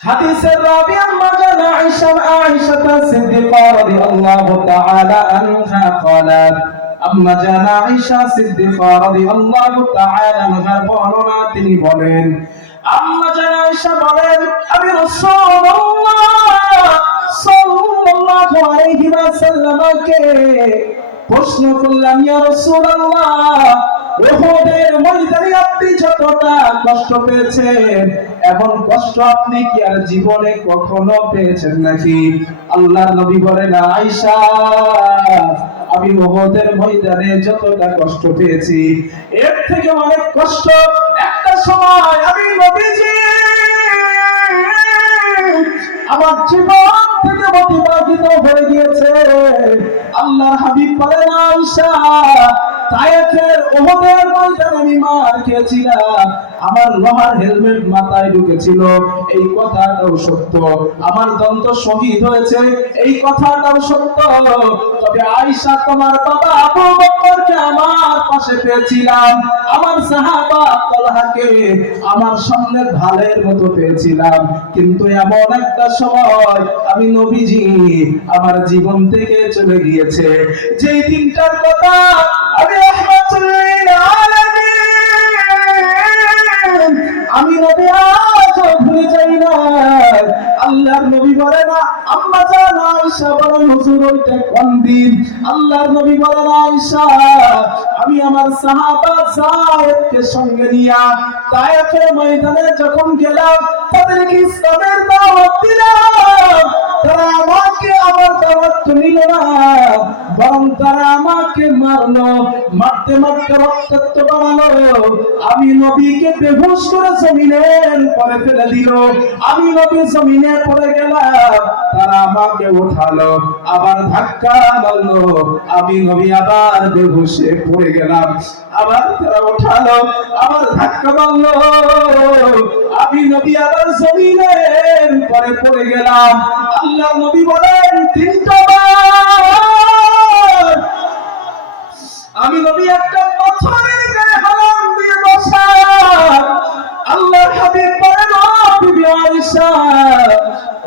হাদিসের রাবি আম্মা জান আয়েশা আয়েশা সিদ্দিকা রাদিয়াল্লাহু তাআলা আনহা قالت আম্মা জান আয়েশা সিদ্দিকা রাদিয়াল্লাহু তাআলা আনহার বর্ণনা তিনি বলেন আম্মা জান আয়েশা বলেন আমি রাসূলুল্লাহ সাল্লাল্লাহু আলাইহি ওয়াসাল্লামকে প্রশ্ন করলাম ইয়া রাসূলুল্লাহ উহুদের ময়দানে আপনি যতটা কষ্ট পেয়েছেন, এমন কষ্ট আপনি কি আর জীবনে কখনো পেয়েছেন নাকি? আল্লাহর নবী বলেন, আয়েশা, আমি উহুদের ময়দানে যতটা কষ্ট পেয়েছি, এর থেকে অনেক কষ্ট একটা সময় আমি নবীজি আমার জীবন থেকে অতিবাহিত হয়ে গিয়েছে। আল্লাহর হাবিব বলেন, আয়েশা তায়েফের ওহদের ময়দানে আমি আমার লোহার হেলমেট মাথায় ঢুকেছিল। এই কথাটাও সত্য। আমার দন্ত শহীদ হয়েছে। এই কথাটাও সত্য। তবে আয়েশা তোমার বাবা আবু বকরকে আমার পাশে পেয়েছিলাম। আমার সাহাবা তালহাকে আমার সামনে ঢালের মতো পেয়েছিলাম। কিন্তু এমন একটা সময় আমি নবীজি আমার জীবন থেকে চলে গিয়েছে। যেই দিনটার কথা আমি নবী ভুলে যাই না। আল্লাহর নবী বলে না, আম্মা জান আয়েশা বলেন, হুজুর ওইটা কোন দিন? আল্লাহর নবী বলেন, আয়েশা, আমি আমার সাহাবা সাহেবকে সঙ্গে নিয়া তায়েফের ময়দানে যখন গেলাম, তাদেরকে ইসলামের দাওয়াত দিলাম। তারা আমাকে আমার দাওয়াত নিল না, বরং তারা আমাকে মারলো। মারতে মারতে রক্তাক্ত বানালো। আমি নবীকে বেহুশ করে জমিনের পরে ফেলে দিল। আমি নবী জমিনে পড়ে গেলাম, তারা আমাকে উঠালো, আবার ধাক্কা মারলো। আমি নবী আবার বেহুশে পড়ে গেলাম, আবার তারা উঠালো, আবার ধাক্কা মারলো। আমি নবী আবার জমিনের পরে পড়ে গেলাম। আল্লাহ নবী বলেন, তিনটা আমি নবী একটা পাথরের গায়ে হালাম দিয়ে বসা আল্লাহ হাবিব বলেন বিবি আয়েশা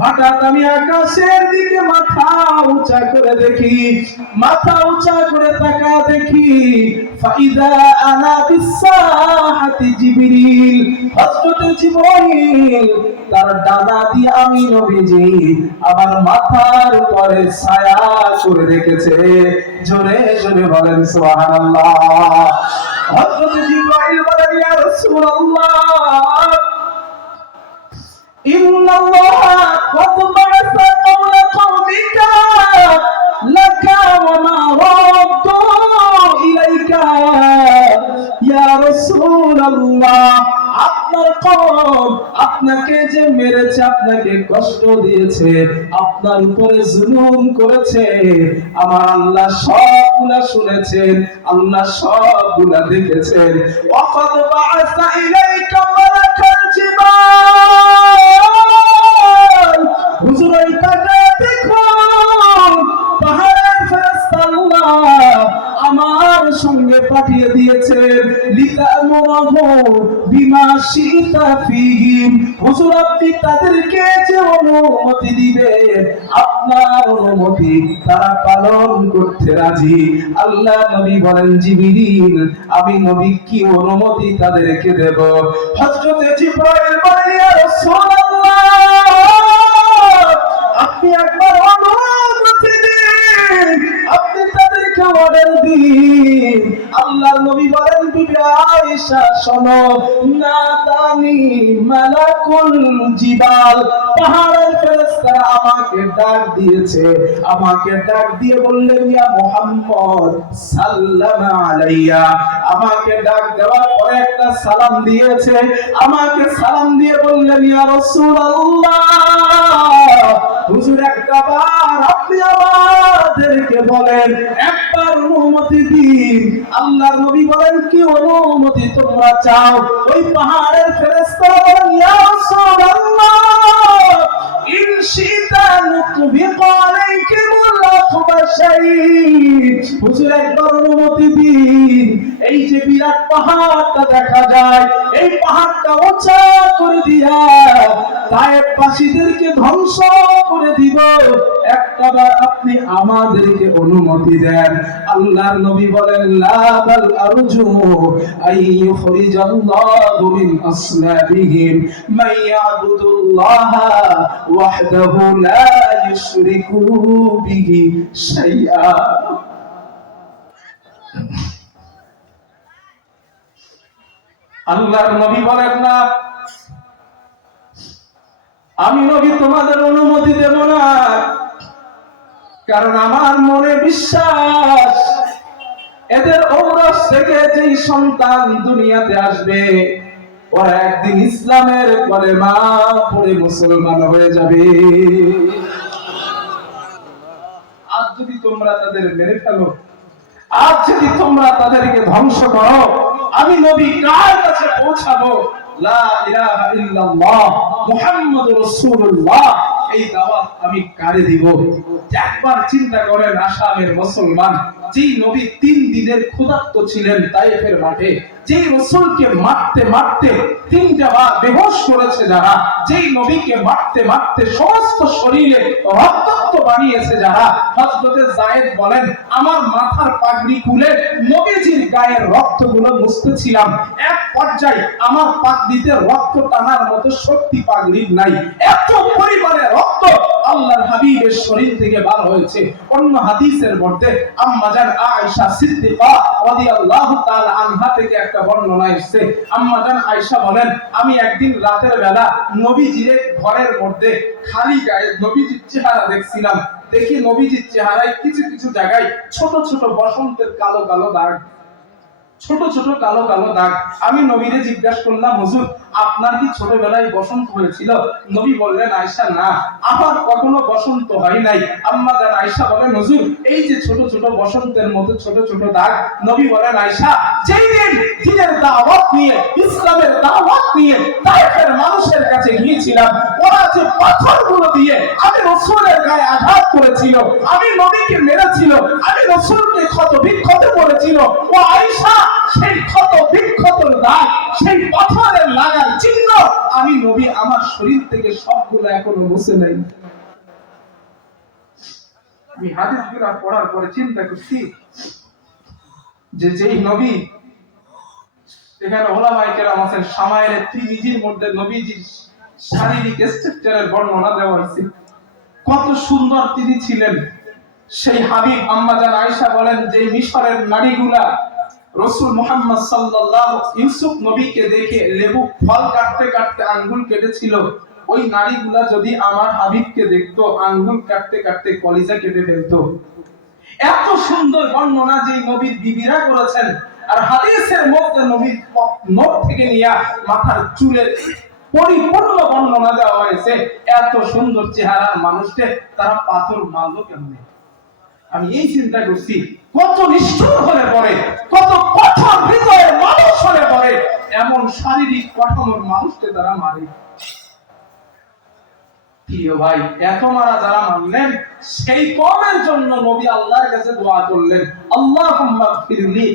হঠাৎ আমি আকাশের দিকে মাথা উঁচা করে দেখি, মাথা উঁচা করে তাকা দেখি, ফাইদা আনা বিসাহাতি জিবরিল, হযরত জিবরিল, তার ডানা দিয়ে আমি নবীজি আমার মাথার উপরে ছায়া করে রেখেছে। জোরে জোরে বলেন, সুবহানাল্লাহ। হযরত জিবরাইল বলেন, ইয়া রাসূলুল্লাহ إن الله قد بعث قبل قومك لك وما ردوا إليك يا رسول الله আপনার কম আপনাকে যে মেরেছে আপনাকে কষ্ট দিয়েছে আপনার উপরে জুলুম করেছে আমার আল্লাহ সবগুলা শুনেছেন আল্লাহ সবগুলা দেখেছেন ওয়াকাদ বাআসা ইলাইকা মালাকাল জিবাল আমার সঙ্গে পাঠিয়ে বিমা হুজুর, আপনি তাদেরকে যে অনুমতি দিবেন, আপনার অনুমতি তারা পালন করতে রাজি। আল্লাহ নবী বলেন, জিবরিল, আমি নবী কি অনুমতি তাদেরকে দেব? হযরতে বলেন, ইয়া রাসূলুল্লাহ আল্লাহর নবী বলেন, বিবি আয়েশা, শোনো না দানি মালাকুল জিবাল, পাহাড়ের ফেরেশতা আমাকে ডাক দিয়েছে। আমাকে ডাক দিয়ে বললেন, ইয়া মুহাম্মদ, সাল্লামা আলাইয়া। আমাকে ডাক দেওয়ার পরে একটা সালাম দিয়েছে। আমাকে সালাম দিয়ে বললেন, ইয়া রাসূলুল্লাহ হুজুর একটা আপনি আমাদেরকে বলেন, একবার অনুমতি দিন। আল্লাহর নবী বলেন, কি অনুমতি তোমরা চাও? ওই পাহাড়ের ফেরেশতা বলেন, ইয়া রাসূলুল্লাহ, ইন শিতা নুতবিক আলাইকুমুল আখবাশাই হুজুর, একবার অনুমতি দিন। এই যে বিরাট পাহাড়টা দেখা যায়, এই পাহাড়টা উঁচা করে দিয়া তায়েববাসীদেরকে ধ্বংস করে দিব। একটা বার আপনি আমাদেরকে অনুমতি দেন। আল্লাহর নবী বলেন, লা বাল আরজু আইয়ুখরিজাল্লাহু মিন আসলাবিহিম মান ইয়াবুদুল্লাহ ওয়াহদাহু লা ইউশরিকু বিহি শাইআ। আল্লাহর নবী বলেন না আমি নবী, তোমাদের অনুমতি দেব না। কারণ আমার মনে বিশ্বাস, এদের ঔরস থেকে যেই সন্তান দুনিয়াতে আসবে, ওরা একদিন ইসলামের পরে মা পড়ে মুসলমান হয়ে যাবে। আজ যদি তোমরা তাদের মেরে ফেলো, আজ যদি তোমরা তাদেরকে ধ্বংস করো, আমি নবী কার কাছে পৌঁছাবো? লা ইলাহা ইল্লাল্লাহ। মুহাম্মাদুর রাসূলুল্লাহ। এই দাওয়াত আমি কারে দিব? একবার চিন্তা করেন আসামের মুসলমান, যেই নবী তিন দিনের ক্ষুধার্ত ছিলেন তাইফের মাঠে। যেই রসুলকে মারতে মারতে তিনটা বার বেহোশ করেছে যারা, যেই নবীকে মারতে মারতে সমস্ত শরীরে রক্তাক্ত বানিয়েছে যারা, হযরতে জায়েদ বলেন, আমার মাথার পাগড়ি খুলে নবীজির গায়ের রক্তগুলো মুছতেছিলাম এক পর্যায়ে আমার পাগড়িতে রক্ত টানার মতো শক্তি পাগড়ির নাই। এত পরিমাণে রক্ত আল্লাহর হাবিবের শরীর থেকে বার হয়েছে। অন্য হাদিসের মধ্যে আম্মাজান আয়েশা সিদ্দিকা রাদিয়াল্লাহু তাআলা আনহা থেকে একটা বর্ণনা এসছে। আম্মা জান আয়সা বলেন, আমি একদিন রাতের বেলা নবীজির ঘরের মধ্যে খালি গায়ে নবীজির চেহারা দেখছিলাম। দেখি নবীজির চেহারায় কিছু কিছু জায়গায় ছোট ছোট বসন্তের কালো কালো দাগ ছোট ছোট কালো কালো দাগ। আমি নবীরে জিজ্ঞাসা করলাম, হুজুর, আপনার কি ছোটবেলায় বসন্ত হয়েছিল? নবী বললেন আয়সা না। আমার কখনো বসন্ত হয় নাই। আম্মা জান আয়সা বলেন, হুজুর, এই যে ছোট ছোট বসন্তের মতো ছোট ছোট দাগ, নবী বলেন আয়সা যেই দিন দিনের দাওয়াত নিয়ে, ইসলামের দাওয়াত নিয়ে, তাইফের মানুষের কাছে গিয়েছিলাম, ওরা যে পাথরগুলো দিয়ে গায়ে আঘাত করেছিল, আমি নবীকে মেরেছিল, আমি রসুলকে ক্ষত বিক্ষত করেছিল ও আয়েশা, সেই ক্ষত বিক্ষত দাগ, সেই পাথরের লাগার চিহ্ন আমি নবী আমার শরীর থেকে সবগুলো এখনও মুছে নাই। আমি হাদিসগুলো পড়ার পরে চিন্তা করছি যে যেই নবী, এখানে ওলামাই কেরাম আছেন, সামায়ের ত্রিমিজির মধ্যে নবীজির শারীরিক স্ট্রাকচারের বর্ণনা দেওয়া হয়েছে। কত সুন্দর তিনি ছিলেন। সেই হাবিব আম্মাজান আয়েশা বলেন যে, মিশরের নারীগুলা রসুল মুহাম্মদ সাল্লাল্লাহু ইউসুফ নবীকে দেখে লেবু ফল কাটতে কাটতে আঙ্গুল কেটেছিল। ওই নারীগুলা যদি আমার হাবিবকে দেখতো, আঙ্গুল কাটতে কাটতে কলিজা কেটে ফেলতো। এত সুন্দর বর্ণনা যে নবীর বিবিরা করেছেন। আর হাদিসের মধ্যে নবীর নখ থেকে নিয়ে মাথার চুলের পরিপূর্ণ বর্ণনা দেওয়া হয়েছে, এত সুন্দর চেহারার মানুষকে তারা পাথর মারলো কেমনে? আমি এই চিন্তা করছি, কত নিষ্ঠুর হলে পরে, কত কঠোর হৃদয়ের মানুষ হলে পরে, এমন শারীরিক কাঠামোর মানুষকে তারা মারে। প্রিয় ভাই, এত মারা যারা মানলেন, সেই কমের জন্য নবী আল্লাহর কাছে দোয়া করলেন, আল্লাহুম্মা ফিরলি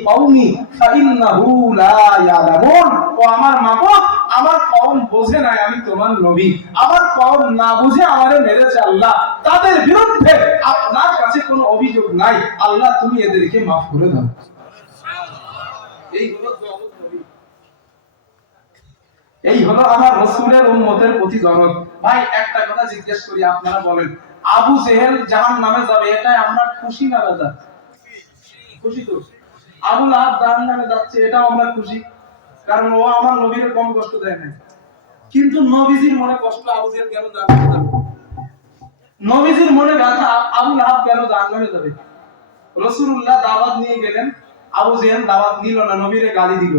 ফাইন্নাহু লা ইয়ালামুন। ও আমার মাবুদ আমার কওম বোঝে নাই আমি তোমার নবী। আমার কওম না বুঝে আমারে মেরেছে আল্লাহ। তাদের বিরুদ্ধে আপনার কাছে কোনো অভিযোগ নাই। আল্লাহ, তুমি এদেরকে মাফ করে দাও। এই হলো আমার রসুলের উম্মতের প্রতি দরদ ভাই, একটা কথা জিজ্ঞেস করি, আপনারা বলেন, আবু জেহেল জাহান নামে যাবে, এটাই আমরা খুশি না রাজা খুশি তো? আবু লাহাব জাহান নামে যাচ্ছে, এটাও আমরা খুশি। কারণ ও আমার নবীর কম কষ্ট দেয় না কিন্তু নবীজির মনে কষ্ট আবু জেহেল কেন যাবে নবীজির মনে ব্যথা আবু লাহাব কেন জাহান নামে যাবে রসুল্লাহ দাওয়াত নিয়ে গেলেন, আবু জেহেল দাওয়াত নিল না, নবীরে গালি দিল।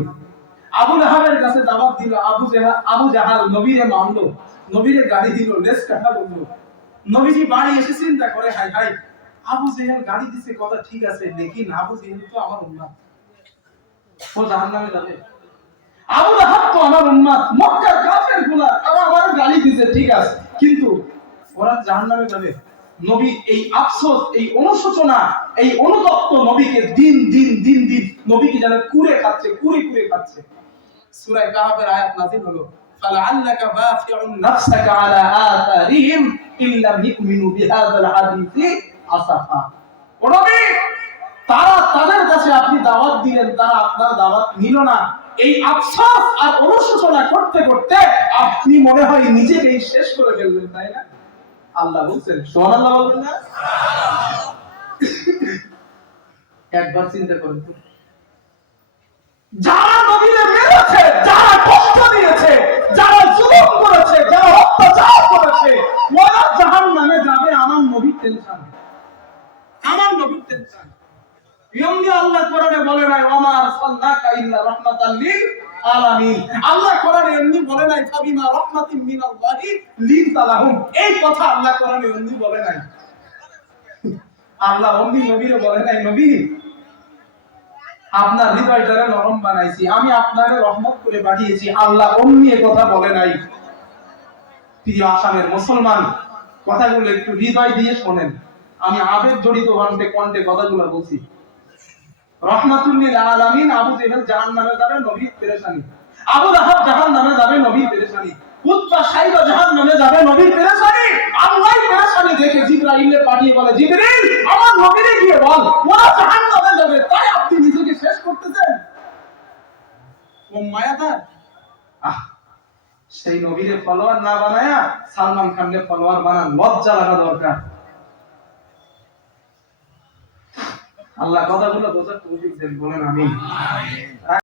আবু লাহাবের কাছে দাওয়াত দিল, আবু জাহাল আবু জাহাল নবীরে মানলো, নবীরে গালি দিল লেস কাটা বলল, নবীজি বাড়ি এসে চিন্তা করে হাই হাই আবু জেহেল গালি দিছে, কথা ঠিক আছে দেখি না আবু জেহেল তো আমার উম্মাত। ও জাহান্নামে যাবে। আবু লাহাব তো আমার উম্মাত মক্কার কাফের গুলা তারা আমার গালি দিছে ঠিক আছে কিন্তু ওরা জাহান্নামে যাবে নবী এই আফসোস এই অনুশোচনা এই অনুতপ্ত নবীকে দিন দিন দিন দিন নবীকে যেন কুরে খাচ্ছে কুরে কুরে খাচ্ছে সূরা কাহাফের আয়াত নাযিল হলো فلعلك باخع نفسك على آثارهم إن لم يؤمنوا بهذا الحديث أسفا নবী তারা তাদের কাছে আপনি দাওয়াত দিলেন তারা আপনার দাওয়াত নিল না এই আফসোস আর অনুশোচনা করতে করতে আপনি মনে হয় নিজেকেই শেষ করে ফেলবেন তাই না? আল্লাহ বলছেন সোহান আল্লাহ বলবেন না? একবার চিন্তা করুন যারা নবীদের মেরেছে, যারা কষ্ট দিয়েছে, যারা জুলুম করেছে, যারা অত্যাচার করেছে, ওরা জাহান নামে যাবে, আমার নবীর টেনশন আমার নবীর টেনশন আপনার হৃদয়টারে নরম বানাইছি, আমি আপনারে রহমত করে পাঠিয়েছি, আল্লাহ অমনি এ কথা বলে নাই। প্রিয় আসামের মুসলমান, কথাগুলো একটু হৃদয় দিয়ে শোনেন। আমি আবেগ জড়িত কণ্ঠে কণ্ঠে কথাগুলো বলছি। রহমাতুল্লিল আলামিন আবু জেহেল জাহান্নামে যাবে নবীর পেরেশানি। আবু লাহাব জাহান্নামে যাবে নবীর পেরেশানি। উৎপা সাইবা জাহান্নামে যাবে পেরেশানি। পেরেশানি দেখে জিবরাইলে পাঠিয়ে বলে জিবরিল আমার নবীরে গিয়ে বল, ওরা জাহান্নামে যাবে, তাই আপনি নিজেকে শেষ করতেছেন? ও মায়া তার? আহ, সেই নবীরে ফলোয়ার না বানায়া সালমান খানকে ফলোয়ার বানান, লজ্জা লাগা দরকার। আল্লাহ কথাগুলো বোঝার তৌফিক দেন বলেন আমি